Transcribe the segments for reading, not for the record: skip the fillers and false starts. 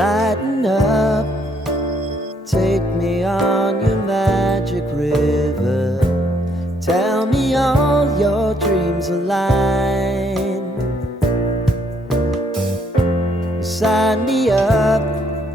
Lighten up, take me on your magic river. Tell me all your dreams align. Sign me up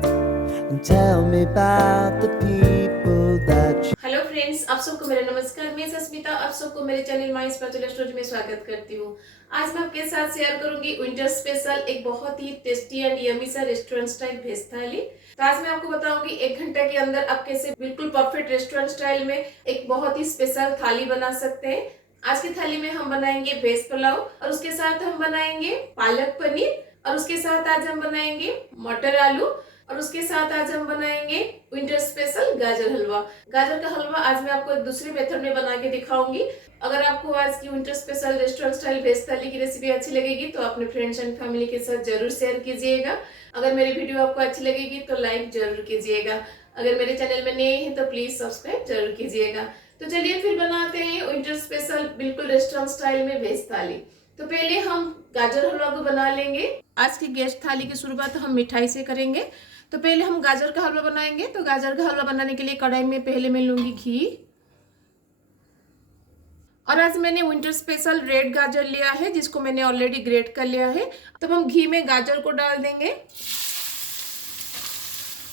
and tell me about the people that you. Hello friends, आप सबको मेरा नमस्कार। मैं सस्मिता आप सबको मेरे channel my spatula story में स्वागत करती हूँ। आज मैं आपके साथ शेयर करूंगी विंटर स्पेशल एक बहुत ही टेस्टी एंड यमी सा रेस्टोरेंट स्टाइल वेज थाली। तो आज मैं आपको बताऊंगी 1 घंटे के अंदर आप कैसे बिल्कुल परफेक्ट रेस्टोरेंट स्टाइल में एक बहुत ही स्पेशल थाली बना सकते हैं। आज की थाली में हम बनाएंगे वेज पुलाव और उसके साथ हम बनाएंगे पालक पनीर और उसके साथ आज हम बनाएंगे मटर आलू और उसके साथ आज हम बनाएंगे विंटर स्पेशल गाजर हलवा। गाजर का हलवा आज मैं आपको एक दूसरे मेथड में बना के दिखाऊंगी। अगर आपको आज की winter special restaurant style veg thali की रेसिपी अच्छी लगेगी तो अपने फ्रेंड्स एंड फैमिली के साथ जरूर शेयर कीजिएगा। अगर मेरी वीडियो आपको अच्छी लगेगी तो लाइक जरूर कीजिएगा। अगर मेरे चैनल में नए हैं तो प्लीज सब्सक्राइब जरूर कीजिएगा। तो चलिए फिर बनाते हैं विंटर स्पेशल बिल्कुल रेस्टोरेंट स्टाइल में वेज थाली। तो पहले हम गाजर हलवा को बना लेंगे। आज की गेस्ट थाली की शुरुआत हम मिठाई से करेंगे। तो पहले हम गाजर का हलवा बनाएंगे। तो गाजर का हलवा बनाने के लिए कढ़ाई में पहले मैं लूंगी घी। और आज मैंने विंटर स्पेशल रेड गाजर लिया है जिसको मैंने ऑलरेडी ग्रेट कर लिया है। तब हम घी में गाजर को डाल देंगे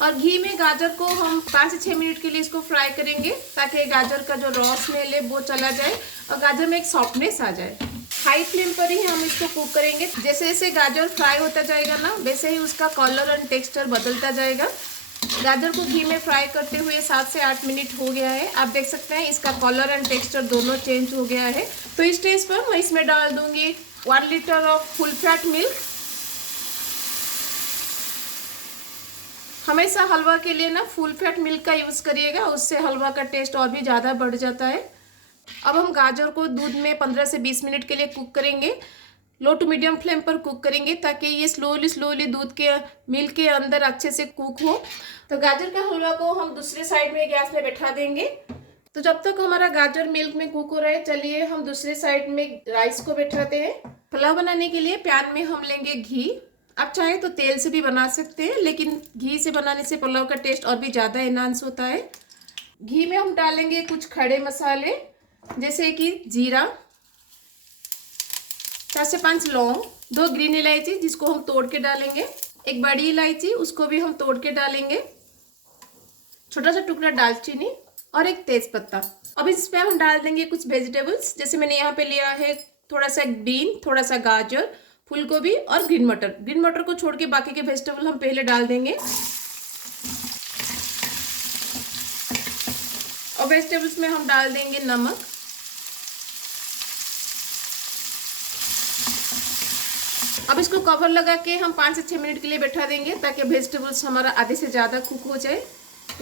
और घी में गाजर को हम 5 से 6 मिनट के लिए इसको फ्राई करेंगे ताकि गाजर का जो रॉ स्मेल है वो चला जाए और गाजर में एक सॉफ्टनेस आ जाए। हाई फ्लेम पर ही हम इसको कुक करेंगे। जैसे जैसे गाजर फ्राई होता जाएगा ना वैसे ही उसका कलर और टेक्सचर बदलता जाएगा। गाजर को घी में फ्राई करते हुए 7 से 8 मिनट हो गया है। आप देख सकते हैं इसका कलर एंड टेक्सचर दोनों चेंज हो गया है। तो इस स्टेज पर मैं इसमें डाल दूंगी 1 litre of full fat milk. हमेशा हलवा के लिए ना फुल फैट मिल्क का यूज करिएगा, उससे हलवा का टेस्ट और भी ज़्यादा बढ़ जाता है। अब हम गाजर को दूध में 15 से 20 मिनट के लिए कुक करेंगे। लो टू मीडियम फ्लेम पर कुक करेंगे ताकि ये स्लोली दूध के मिल्क के अंदर अच्छे से कुक हो। तो गाजर का हलवा को हम दूसरे साइड में गैस में बैठा देंगे। तो जब तक हमारा गाजर मिल्क में कुक हो रहा है चलिए हम दूसरे साइड में राइस को बैठाते हैं। पुलाव बनाने के लिए पैन में हम लेंगे घी। आप चाहे तो तेल से भी बना सकते हैं लेकिन घी से बनाने से पुलाव का टेस्ट और भी ज़्यादा एनहांस होता है। घी में हम डालेंगे कुछ खड़े मसाले जैसे कि जीरा, 4 से 5 लौंग, 2 ग्रीन इलायची जिसको हम तोड़ के डालेंगे, एक बड़ी इलायची उसको भी हम तोड़ के डालेंगे, छोटा सा टुकड़ा दालचीनी और एक तेज पत्ता। अब इसमें हम डाल देंगे कुछ वेजिटेबल्स। जैसे मैंने यहाँ पे लिया है थोड़ा सा बीन, थोड़ा सा गाजर, फूल गोभी और ग्रीन मटर। ग्रीन मटर को छोड़ के बाकी के वेजिटेबल हम पहले डाल देंगे। और वेजिटेबल्स में हम डाल देंगे नमक। अब इसको कवर लगा के हम 5 से 6 मिनट के लिए बैठा देंगे ताकि वेजिटेबल्स हमारा आधे से ज़्यादा कुक हो जाए।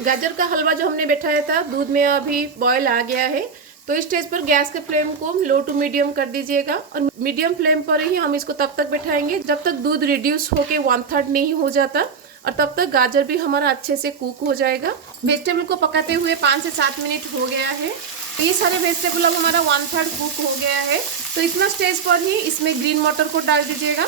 गाजर का हलवा जो हमने बैठाया था दूध में अभी बॉयल आ गया है। तो इस स्टेज पर गैस के फ्लेम को लो टू मीडियम कर दीजिएगा और मीडियम फ्लेम पर ही हम इसको तब तक बैठाएंगे जब तक दूध रिड्यूस होके 1/3 नहीं हो जाता और तब तक गाजर भी हमारा अच्छे से कुक हो जाएगा। वेजिटेबल को पकाते हुए 5 से 7 मिनट हो गया है। तो ये सारे वेजिटेबल अब हमारा 1/3 कुक हो गया है। तो इतना स्टेज पर ही इसमें ग्रीन मटर को डाल दीजिएगा।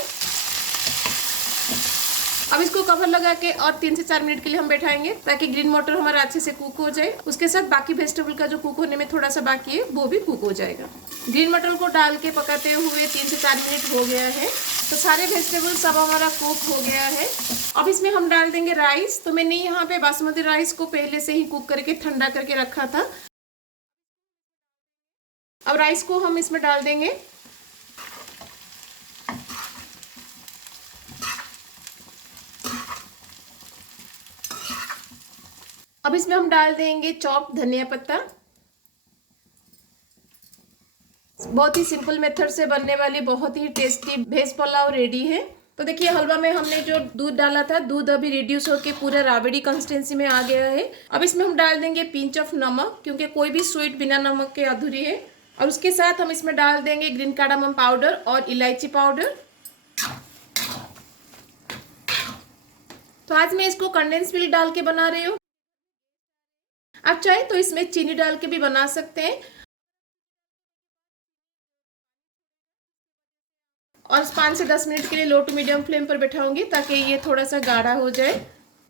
अब इसको कवर लगा के और 3 से 4 मिनट के लिए हम बैठाएंगे ताकि ग्रीन मटर हमारा अच्छे से कुक हो जाए। उसके साथ बाकी वेजिटेबल का जो कुक होने में थोड़ा सा बाकी है वो भी कुक हो जाएगा। ग्रीन मटर को डाल के पकाते हुए 3 से 4 मिनट हो गया है। तो सारे वेजिटेबल सब हमारा कुक हो गया है। अब इसमें हम डाल देंगे राइस। तो मैंने यहाँ पे बासमती राइस को पहले से ही कुक करके ठंडा करके रखा था। अब राइस को हम इसमें डाल देंगे। अब इसमें हम डाल देंगे चॉप धनिया पत्ता। बहुत ही सिंपल मेथड से बनने वाली बहुत ही टेस्टी वेज पुलाव रेडी है। तो देखिए हलवा में हमने जो दूध डाला था दूध अभी रिड्यूस होकर पूरा राबड़ी कंसिस्टेंसी में आ गया है। अब इसमें हम डाल देंगे पिंच ऑफ नमक क्योंकि कोई भी स्वीट बिना नमक के अधूरी है। और उसके साथ हम इसमें डाल देंगे ग्रीन कार्डामम पाउडर और इलायची पाउडर। तो आज मैं इसको कंडेंस मिल्क डाल के बना रही हूँ। आप चाहे तो इसमें चीनी डाल के भी बना सकते हैं। और 5 से 10 मिनट के लिए लो टू मीडियम फ्लेम पर बैठाऊंगी ताकि ये थोड़ा सा गाढ़ा हो जाए।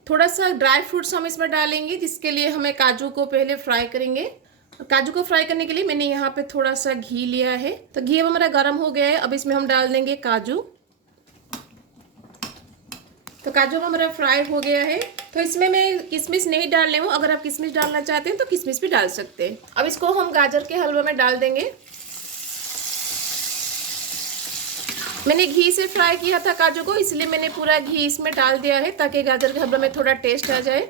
थोड़ा सा ड्राई फ्रूट्स हम इसमें डालेंगे, जिसके लिए हमें काजू को पहले फ्राई करेंगे। काजू को फ्राई करने के लिए मैंने यहाँ पे थोड़ा सा घी लिया है। तो घी अब हमारा गर्म हो गया है। अब इसमें हम डाल देंगे काजू। तो काजू हमारा फ्राई हो गया है। तो इसमें मैं किशमिश नहीं डालने हूँ, अगर आप किशमिश डालना चाहते हैं तो किशमिश भी डाल सकते हैं। अब इसको हम गाजर के हलवे में डाल देंगे। मैंने घी से फ्राई किया था काजू को, इसलिए मैंने पूरा घी इसमें डाल दिया है ताकि गाजर के हलवे में थोड़ा टेस्ट आ जाए।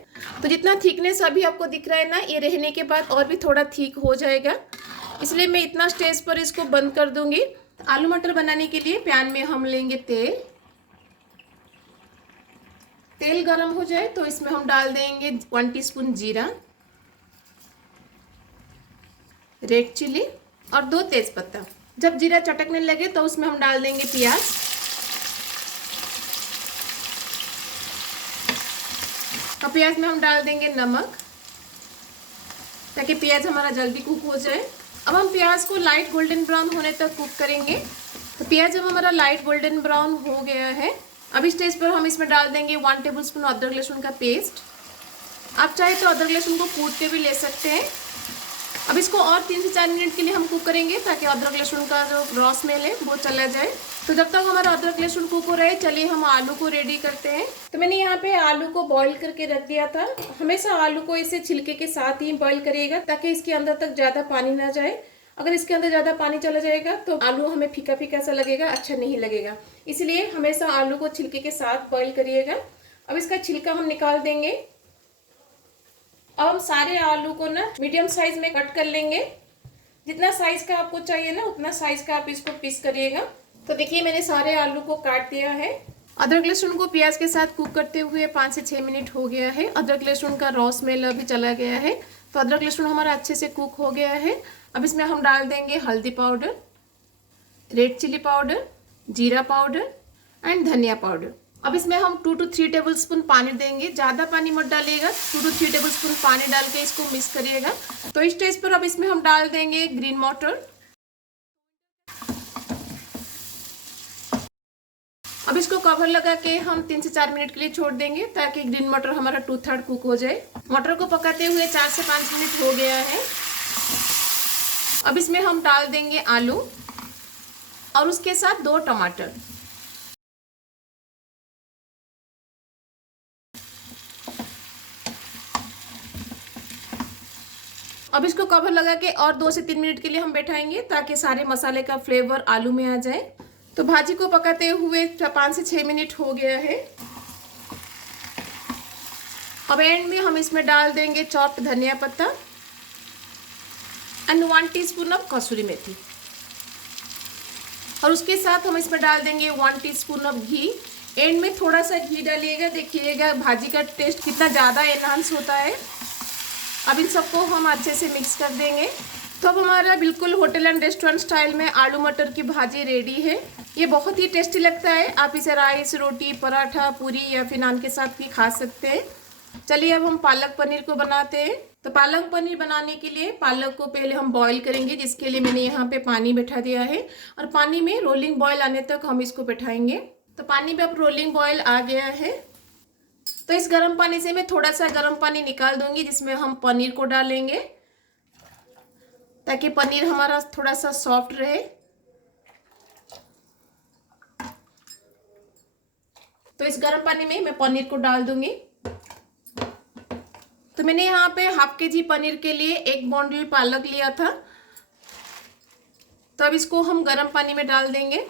तो जितना थिकनेस अभी आपको दिख रहा है ना, ये रहने के बाद और भी थोड़ा थिक हो जाएगा, इसलिए मैं इतना स्टेज पर इसको बंद कर दूंगी। आलू मटर बनाने के लिए पैन में हम लेंगे तेल। तेल गरम हो जाए तो इसमें हम डाल देंगे 1 टीस्पून जीरा, रेड चिली और 2 तेजपत्ता। जब जीरा चटकने लगे तो उसमें हम डाल देंगे प्याज। और प्याज में हम डाल देंगे नमक ताकि प्याज हमारा जल्दी कुक हो जाए। अब हम प्याज को लाइट गोल्डन ब्राउन होने तक कुक करेंगे। तो प्याज जब हमारा लाइट गोल्डन ब्राउन हो गया है, अब इस स्टेज पर हम इसमें डाल देंगे 1 टेबलस्पून अदरक लहसुन का पेस्ट। आप चाहे तो अदरक लहसुन को कूट के भी ले सकते हैं। अब इसको और 3 से 4 मिनट के लिए हम कुक करेंगे ताकि अदरक लहसुन का जो रॉ स्मेल है वो चला जाए। तो जब तक हमारा अदरक लहसुन कुक हो रहा है, चलिए हम आलू को रेडी करते हैं। तो मैंने यहाँ पे आलू को बॉईल करके रख दिया था। हमेशा आलू को इसे छिलके के साथ ही बॉईल करिएगा ताकि इसके अंदर तक ज़्यादा पानी ना जाए। अगर इसके अंदर ज़्यादा पानी चला जाएगा तो आलू हमें फीका फीका सा लगेगा, अच्छा नहीं लगेगा। इसलिए हमेशा आलू को छिलके के साथ बॉईल करिएगा। अब इसका छिलका हम निकाल देंगे। अब हम सारे आलू को ना मीडियम साइज में कट कर लेंगे। जितना साइज का आपको चाहिए ना, उतना साइज का आप इसको पीस करिएगा। तो देखिए मैंने सारे आलू को काट दिया है। अदरक लहसुन को प्याज के साथ कुक करते हुए 5 से 6 मिनट हो गया है। अदरक लहसुन का रॉ स्मेल अभी चला गया है। तो अदरक लहसुन हमारा अच्छे से कुक हो गया है। अब इसमें हम डाल देंगे हल्दी पाउडर, रेड चिली पाउडर, जीरा पाउडर एंड धनिया पाउडर। अब इसमें हम 2 to 3 टेबलस्पून पानी देंगे। ज़्यादा पानी मत डालिएगा, 2 to 3 टेबलस्पून पानी डाल के इसको मिक्स करिएगा। तो इस स्टेज पर अब इसमें हम डाल देंगे ग्रीन मटर। अब इसको कवर लगा के हम 3 से 4 मिनट के लिए छोड़ देंगे ताकि ग्रीन मटर हमारा 2/3 कुक हो जाए। मटर को पकाते हुए 4 से 5 मिनट हो गया है। अब इसमें हम डाल देंगे आलू और उसके साथ 2 टमाटर। अब इसको कवर लगा के और 2 से 3 मिनट के लिए हम बैठाएंगे ताकि सारे मसाले का फ्लेवर आलू में आ जाए। तो भाजी को पकाते हुए 5 से 6 मिनट हो गया है। अब एंड में हम इसमें डाल देंगे चॉप्ड धनिया पत्ता एंड 1 टीस्पून ऑफ कसूरी मेथी। और उसके साथ हम इसमें डाल देंगे 1 टीस्पून ऑफ घी। एंड में थोड़ा सा घी डालिएगा, देखिएगा भाजी का टेस्ट कितना ज़्यादा एनहांस होता है। अब इन सबको हम अच्छे से मिक्स कर देंगे। तो अब हमारा बिल्कुल होटल एंड रेस्टोरेंट स्टाइल में आलू मटर की भाजी रेडी है। ये बहुत ही टेस्टी लगता है। आप इसे राइस, रोटी, पराठा, पूरी या फिर नान के साथ भी खा सकते हैं। चलिए अब हम पालक पनीर को बनाते हैं। तो पालक पनीर बनाने के लिए पालक को पहले हम बॉईल करेंगे, जिसके लिए मैंने यहाँ पे पानी बैठा दिया है और पानी में रोलिंग बॉयल आने तक हम इसको बैठाएंगे। तो पानी में अब रोलिंग बॉयल आ गया है। तो इस गर्म पानी से मैं थोड़ा सा गर्म पानी निकाल दूंगी, जिसमें हम पनीर को डालेंगे ताकि पनीर हमारा थोड़ा सा सॉफ्ट रहे। तो इस गर्म पानी में मैं पनीर को डाल दूंगी। तो मैंने यहाँ पे ½ kg पनीर के लिए 1 बॉन्डल पालक लिया था। तो अब इसको हम गर्म पानी में डाल देंगे।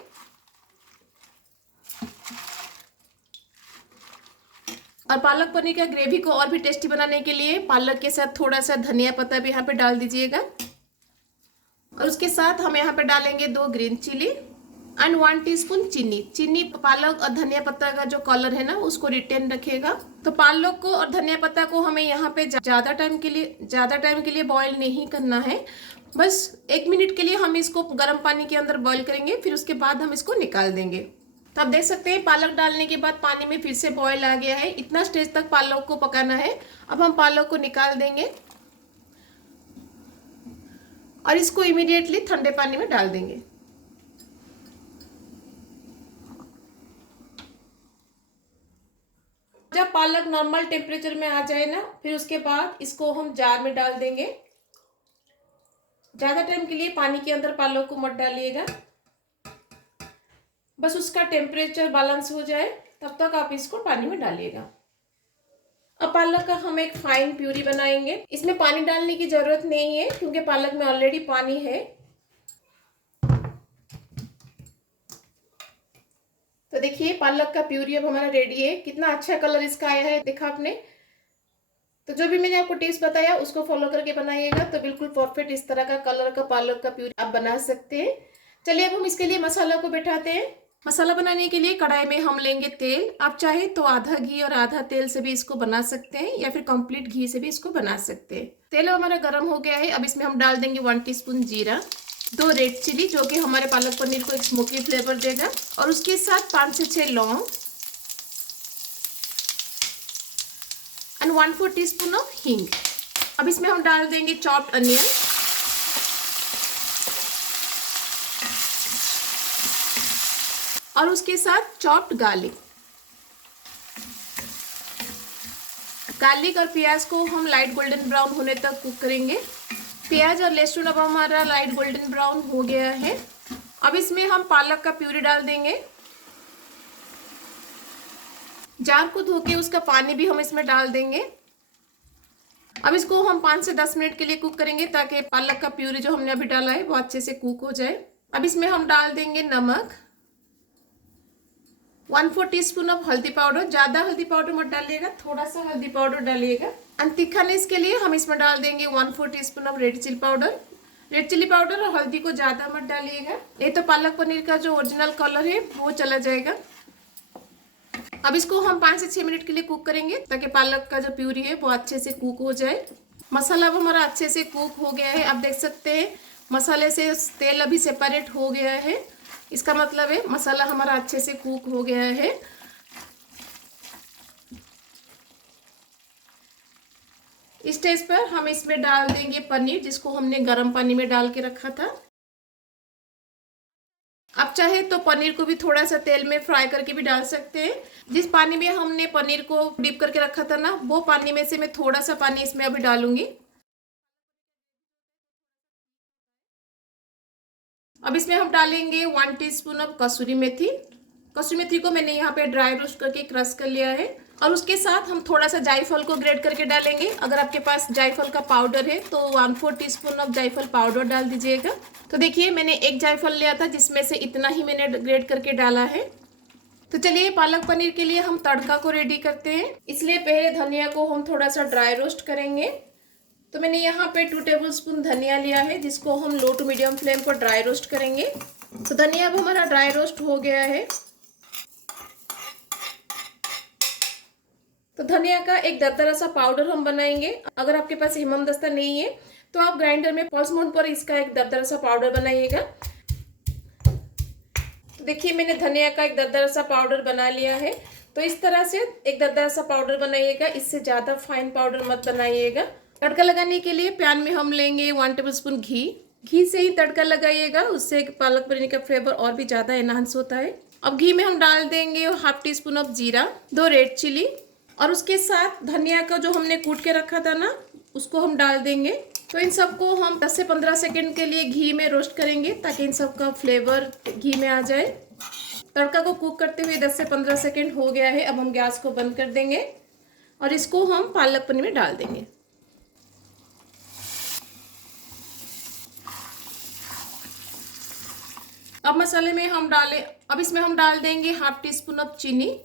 और पालक पनीर का ग्रेवी को और भी टेस्टी बनाने के लिए पालक के साथ थोड़ा सा धनिया पत्ता भी यहाँ पे डाल दीजिएगा। और उसके साथ हम यहाँ पे डालेंगे 2 ग्रीन चिली एंड 1 टीस्पून चीनी। चीनी पालक और धनिया पत्ता का जो कलर है ना, उसको रिटेन रखेगा। तो पालक को और धनिया पत्ता को हमें यहाँ पे ज़्यादा टाइम के लिए बॉईल नहीं करना है। बस 1 मिनट के लिए हम इसको गर्म पानी के अंदर बॉईल करेंगे, फिर उसके बाद हम इसको निकाल देंगे। तो आप देख सकते हैं पालक डालने के बाद पानी में फिर से बॉईल आ गया है। इतना स्टेज तक पालक को पकाना है। अब हम पालक को निकाल देंगे और इसको इमीडिएटली ठंडे पानी में डाल देंगे। पालक नॉर्मल टेम्परेचर में आ जाए ना, फिर उसके बाद इसको हम जार में डाल देंगे। ज़्यादा टाइम के लिए पानी के अंदर पालक को मत डालिएगा, बस उसका टेम्परेचर बैलेंस हो जाए तब तक आप इसको पानी में डालिएगा। अब पालक का हम एक फाइन प्यूरी बनाएंगे। इसमें पानी डालने की जरूरत नहीं है क्योंकि पालक में ऑलरेडी पानी है। तो देखिए पालक का प्यूरी अब हमारा रेडी है। कितना अच्छा कलर इसका आया है, देखा आपने। तो जो भी मैंने आपको टिप्स बताया उसको फॉलो करके बनाइएगा तो बिल्कुल परफेक्ट इस तरह का कलर का पालक का प्यूरी आप बना सकते हैं। चलिए अब हम इसके लिए मसाला को बैठाते हैं। मसाला बनाने के लिए कढ़ाई में हम लेंगे तेल। आप चाहे तो आधा घी और आधा तेल से भी इसको बना सकते हैं या फिर कंप्लीट घी से भी इसको बना सकते हैं। तेल हमारा गर्म हो गया है। अब इसमें हम डाल देंगे 1 टीस्पून जीरा, 2 रेड चिली जो कि हमारे पालक पनीर को एक स्मोकी फ्लेवर देगा, और उसके साथ 5 से 6 लौंग एंड 1/4 टीस्पून ऑफ हींग। अब इसमें हम डाल देंगे चॉप्ड अनियन, और उसके साथ चॉप्ड गार्लिक। गार्लिक और प्याज को हम लाइट गोल्डन ब्राउन होने तक कुक करेंगे। प्याज और लहसुन अब हमारा लाइट गोल्डन ब्राउन हो गया है। अब इसमें हम पालक का प्यूरी डाल देंगे। जार को धो के उसका पानी भी हम इसमें डाल देंगे। अब इसको हम 5 से 10 मिनट के लिए कुक करेंगे ताकि पालक का प्यूरी जो हमने अभी डाला है वो अच्छे से कुक हो जाए। अब इसमें हम डाल देंगे नमक, 1/4 टीस्पून ऑफ हल्दी पाउडर। ज्यादा हल्दी पाउडर मत डालिएगा, थोड़ा सा हल्दी पाउडर डालिएगा। एंड तीखानेस के लिए हम इसमें डाल देंगे 1/4 teaspoon of red chilli powder. Red chilli powder और हल्दी को ज्यादा मत डालिएगा, नहीं तो पालक पनीर का जो ओरिजिनल कलर है वो चला जाएगा। अब इसको हम 5 से 6 मिनट के लिए कुक करेंगे ताकि पालक का जो प्यूरी है वो अच्छे से कुक हो जाए। मसाला अब हमारा अच्छे से कुक हो गया है। आप देख सकते हैं मसाले से तेल अभी सेपरेट हो गया है, इसका मतलब है मसाला हमारा अच्छे से कुक हो गया है। इस स्टेज पर हम इसमें डाल देंगे पनीर जिसको हमने गर्म पानी में डाल के रखा था। आप चाहे तो पनीर को भी थोड़ा सा तेल में फ्राई करके भी डाल सकते हैं। जिस पानी में हमने पनीर को डिप करके रखा था ना, वो पानी में से मैं थोड़ा सा पानी इसमें अभी डालूंगी। अब इसमें हम डालेंगे 1 टीस्पून ऑफ कसूरी मेथी। कसूरी मेथी को मैंने यहाँ पे ड्राई रोस्ट करके क्रश कर लिया है। और उसके साथ हम थोड़ा सा जायफल को ग्रेट करके डालेंगे। अगर आपके पास जायफल का पाउडर है तो 1/4 टीस्पून ऑफ जायफल पाउडर डाल दीजिएगा। तो देखिए मैंने एक जायफल लिया था जिसमें से इतना ही मैंने ग्रेट करके डाला है। तो चलिए पालक पनीर के लिए हम तड़का को रेडी करते हैं। इसलिए पहले धनिया को हम थोड़ा सा ड्राई रोस्ट करेंगे। तो मैंने यहाँ पे 2 टेबलस्पून धनिया लिया है जिसको हम लो टू मीडियम फ्लेम पर ड्राई रोस्ट करेंगे। तो धनिया अब हमारा ड्राई रोस्ट हो गया है। तो धनिया का एक दरदरा सा पाउडर हम बनाएंगे। अगर आपके पास हेमदस्ता नहीं है तो आप ग्राइंडर में पल्स मोड पर इसका एक दरदरा सा पाउडर बनाइएगा। तो देखिए मैंने धनिया का एक दरदरा सा पाउडर बना लिया है। तो इस तरह से एक दरदरा सा पाउडर बनाइएगा, इससे ज़्यादा फाइन पाउडर मत बनाइएगा। तड़का लगाने के लिए पैन में हम लेंगे 1 टेबलस्पून घी। घी से ही तड़का लगाइएगा, उससे पालक पनीर का फ्लेवर और भी ज़्यादा एनहांस होता है। अब घी में हम डाल देंगे 1/2 टीस्पून ऑफ जीरा, 2 रेड चिली, और उसके साथ धनिया का जो हमने कूट के रखा था ना उसको हम डाल देंगे। तो इन सबको हम 10 से 15 सेकंड के लिए घी में रोस्ट करेंगे ताकि इन सब का फ्लेवर घी में आ जाए। तड़का को कुक करते हुए 10 से 15 सेकंड हो गया है। अब हम गैस को बंद कर देंगे और इसको हम पालक पनीर में डाल देंगे। अब मसाले में अब इसमें हम डाल देंगे 1/2 टीस्पून ऑफ चीनी,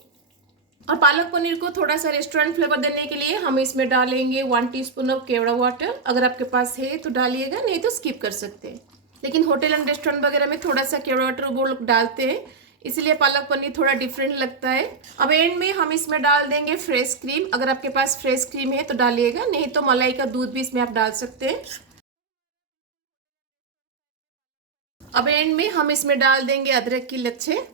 और पालक पनीर को थोड़ा सा रेस्टोरेंट फ्लेवर देने के लिए हम इसमें डालेंगे 1 टीस्पून ऑफ केवड़ा वाटर। अगर आपके पास है तो डालिएगा, नहीं तो स्किप कर सकते हैं। लेकिन होटल एंड रेस्टोरेंट वगैरह में थोड़ा सा केवड़ा वाटर वो लोग डालते हैं, इसलिए पालक पनीर थोड़ा डिफरेंट लगता है। अब एंड में हम इसमें डाल देंगे फ्रेश क्रीम। अगर आपके पास फ्रेश क्रीम है तो डालिएगा, नहीं तो मलाई का दूध भी इसमें आप डाल सकते हैं। अब एंड में हम इसमें डाल देंगे अदरक की लच्छे।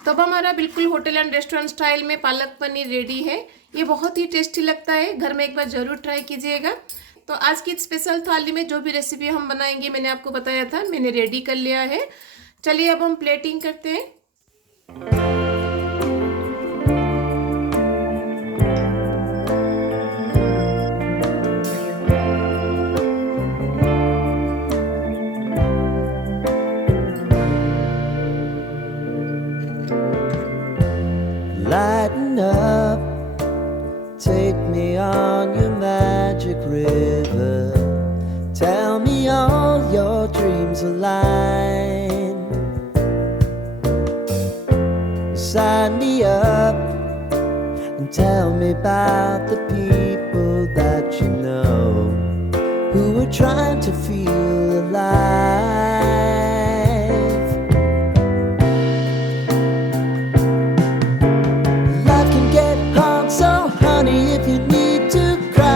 तब हमारा बिल्कुल होटल एंड रेस्टोरेंट स्टाइल में पालक पनीर रेडी है। ये बहुत ही टेस्टी लगता है, घर में एक बार ज़रूर ट्राई कीजिएगा। तो आज की स्पेशल थाली में जो भी रेसिपी हम बनाएंगे मैंने आपको बताया था, मैंने रेडी कर लिया है। चलिए अब हम प्लेटिंग करते हैं। Lighten up, take me on your magic river. Tell me all your dreams align. Sign me up and tell me about the people that you know who are trying to feel alive. Life can get hard, so honey, if you need to cry,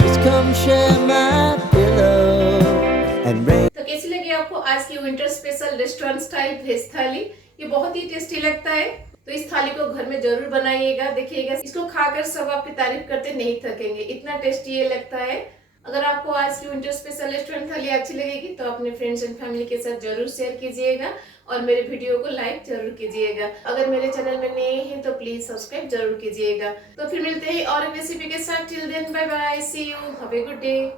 just come share my pillow and rain. तो कैसी लगी आपको आज की winter special restaurant style veg thali? ये बहुत ही tasty लगता है, तो इस थाली को घर में जरूर बनाइएगा, देखिएगा इसको खाकर सब आपकी तारीफ करते नहीं थकेंगे, इतना टेस्टी ये लगता है। अगर आपको आज की विंटर स्पेशल रेस्टोरेंट थाली अच्छी लगेगी तो अपने फ्रेंड्स एंड फैमिली के साथ जरूर शेयर कीजिएगा और मेरे वीडियो को लाइक जरूर कीजिएगा। अगर मेरे चैनल में नए हैं तो प्लीज सब्सक्राइब जरूर कीजिएगा। तो फिर मिलते हैं और एक रेसिपी के साथ। Till then bye bye, see you, have a good day.